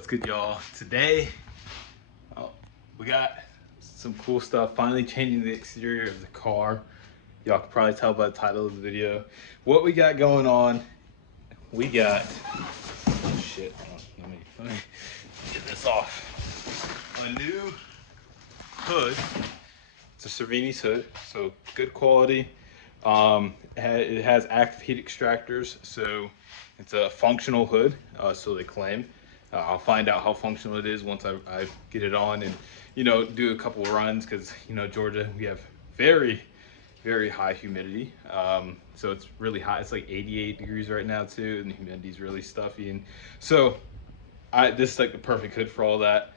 What's good, y'all? Today, we got some cool stuff. Finally changing the exterior of the car. Y'all can probably tell by the title of the video. What we got going on, we got, oh shit, let me get this off. A new hood. It's a Cervinis hood, so good quality. It has active heat extractors, so it's a functional hood, so they claim. I'll find out how functional it is once I get it on and, do a couple of runs, because, Georgia, we have very, very high humidity. So it's really hot. It's like 88 degrees right now too, and the humidity is really stuffy. And so this is like the perfect hood for all that.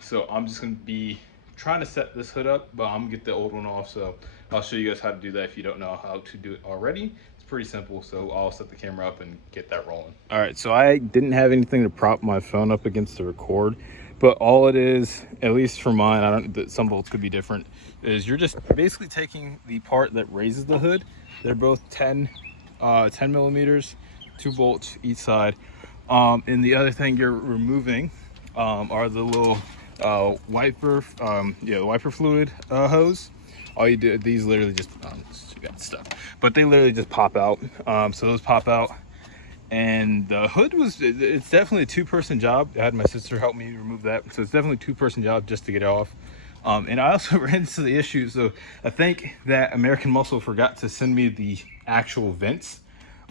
So I'm just gonna be trying to set this hood up, but I'm gonna get the old one off. So I'll show you guys how to do that if you don't know how to do it already. It's pretty simple. So I'll set the camera up and get that rolling. All right, so I didn't have anything to prop my phone up against to record, but all it is, at least for mine, some bolts could be different, is you're just basically taking the part that raises the hood. They're both 10 millimeters, 2 bolts each side. And the other thing you're removing are the little wiper fluid hose. All you do, these literally just got stuck, but they literally just pop out. So those pop out, and the hood it's definitely a 2-person job. I had my sister help me remove that, so it's definitely a 2-person job just to get it off. And I also ran into the issue, so I think that American Muscle forgot to send me the actual vents.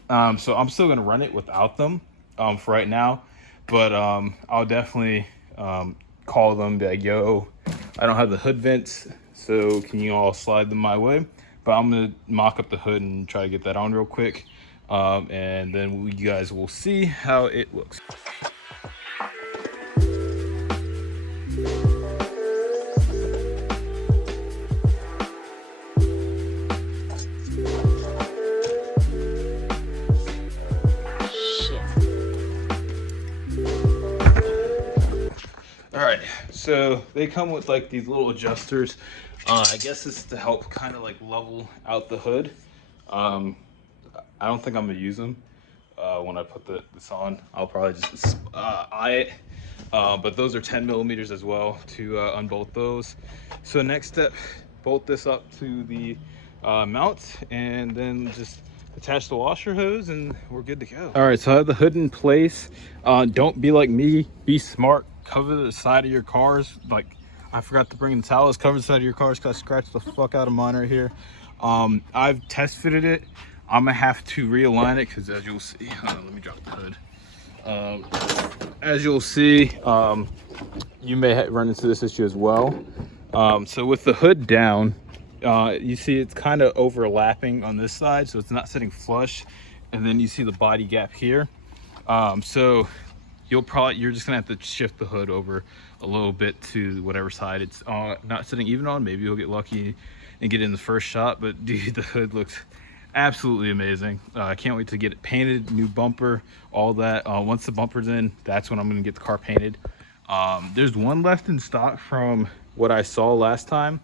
So I'm still gonna run it without them for right now, but I'll definitely call them, be like, yo, I don't have the hood vents, so can you all slide them my way? But I'm gonna mock up the hood and try to get that on real quick, and then you guys will see how it looks. All right, so they come with like these little adjusters. I guess it's to help kind of like level out the hood. I don't think I'm gonna use them when I put this on. I'll probably just eye it. But those are 10 millimeters as well to unbolt those. So next step, bolt this up to the mount, and then just attach the washer hose, and we're good to go. All right, so I have the hood in place. Don't be like me, be smart. Cover the side of your cars. Like, I forgot to bring the towels. Cover the side of your cars, because I scratched the fuck out of mine right here. I've test fitted it. I'm gonna have to realign it, because as you'll see, let me drop the hood. As you'll see, you may run into this issue as well. So with the hood down, you see it's kind of overlapping on this side, so it's not sitting flush, and then you see the body gap here. So you're just gonna have to shift the hood over a little bit to whatever side it's not sitting even on. Maybe you'll get lucky and get in the first shot, but dude, the hood looks absolutely amazing. I can't wait to get it painted, new bumper, all that. Once the bumper's in, that's when I'm gonna get the car painted. There's one left in stock from what I saw last time,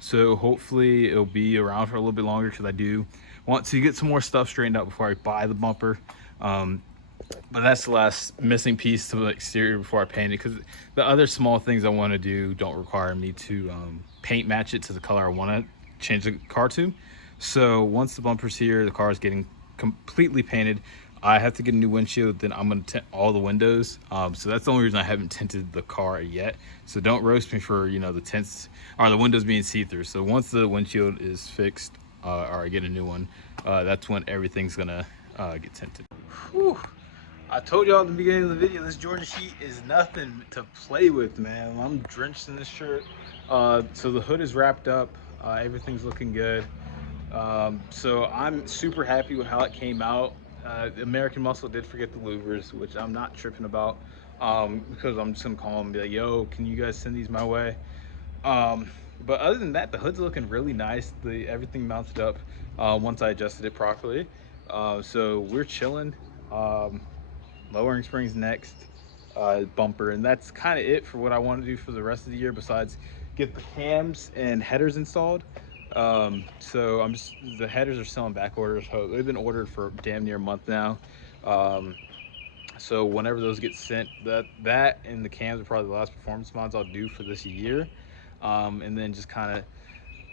so hopefully it'll be around for a little bit longer, because I do want to get some more stuff straightened out before I buy the bumper. But that's the last missing piece to the exterior before I paint it, because the other small things I want to do don't require me to paint match it to the color I want to change the car to. So once the bumper's here, the car is getting completely painted, I have to get a new windshield, then I'm going to tint all the windows. So that's the only reason I haven't tinted the car yet. So don't roast me for, the tints or the windows being see-through. So once the windshield is fixed, or I get a new one, that's when everything's going to get tinted. Whew. I told y'all at the beginning of the video, this Georgia heat is nothing to play with, man. I'm drenched in this shirt. So the hood is wrapped up. Everything's looking good. So I'm super happy with how it came out. American Muscle did forget the louvers, which I'm not tripping about, because I'm just gonna call them and be like, yo, can you guys send these my way? But other than that, the hood's looking really nice. Everything mounted up once I adjusted it properly. So we're chilling. Lowering springs next, bumper, and that's kind of it for what I want to do for the rest of the year, besides get the cams and headers installed. So the headers are still in back order, so they've been ordered for damn near a month now. So whenever those get sent, that and the cams are probably the last performance mods I'll do for this year. And then just kind of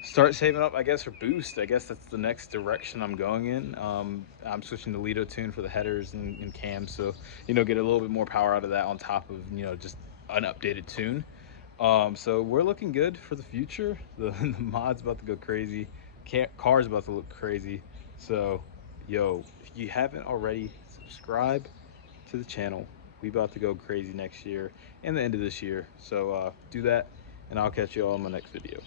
start saving up, I guess, for boost. I guess that's the next direction I'm going in. I'm switching to Lido tune for the headers and cams, so get a little bit more power out of that on top of just an updated tune. So we're looking good for the future. The mod's about to go crazy. Car's about to look crazy. So, yo, if you haven't already, subscribe to the channel. We about to go crazy next year and the end of this year. So do that, and I'll catch you all in my next video.